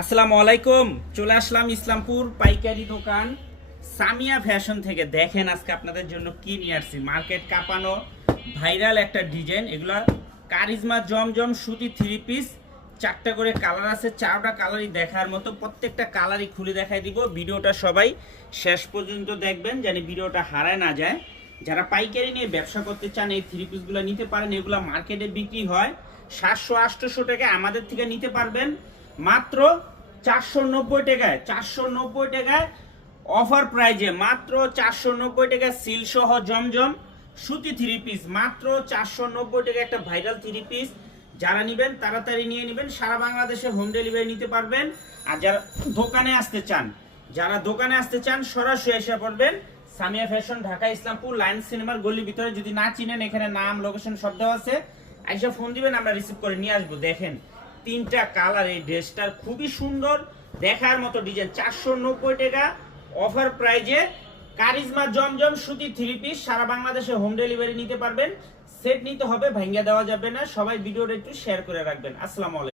আসসালামু আলাইকুম। চলে আসলাম ইসলামপুর পাইকারি দোকান সামিয়া ফ্যাশন থেকে। দেখেন আজকে আপনাদের জন্য কি নিয়ে আসছি। মার্কেট কাঁপানো ভাইরাল একটা ডিজাইন, এগুলা কারিজমা জমজম সুতি থ্রি পিস। চারটা করে কালার আছে, চারটা কালারই দেখার মতো, প্রত্যেকটা কালারই খুলে দেখাই দিব। ভিডিওটা সবাই শেষ পর্যন্ত দেখবেন যেন ভিডিওটা হারায় না যায়। যারা পাইকারি নিয়ে ব্যবসা করতে চান এই থ্রি পিসগুলো নিতে পারেন। এগুলা মার্কেটে বিক্রি হয় 700-800 টাকা, আমাদের থেকে নিতে পারবেন মাত্র 490 টাকায়। 490 টাকায় অফার প্রাইজে মাত্র 490 টাকা সিল সহ জমজম সুতি থ্রি পিস। মাত্র 490 টাকা একটা ভাইরাল থ্রি পিস। যারা নেবেন তাড়াতাড়ি নিয়ে নেবেন। সারা বাংলাদেশে হোম ডেলিভারি নিতে পারবেন। আর যারা দোকানে আসতে চান সরাসরি এসে পড়বেন সামিয়া ফ্যাশন, ঢাকা ইসলামপুর লায়ন সিনেমার গলির ভিতরে। যদি না চিনেন এখানে নাম লোকেশন সব দেওয়া আছে, আইসা ফোন দিবেন, আমরা রিসিভ করে নিয়ে আসবো। দেখেন তিনটা কালার, এই ড্রেসটার খুবই সুন্দর দেখার মতো ডিজাইন। 490 টাকা অফার প্রাইজে কারিজমা জমজম সুতি থ্রি পিস। সারা বাংলাদেশে হোম ডেলিভারি নিতে পারবেন। সেট নিতে হবে, ভাঙ্গা দেওয়া যাবে না। সবাই ভিডিওটা একটু শেয়ার করে রাখবেন। আসসালামু আলাইকুম।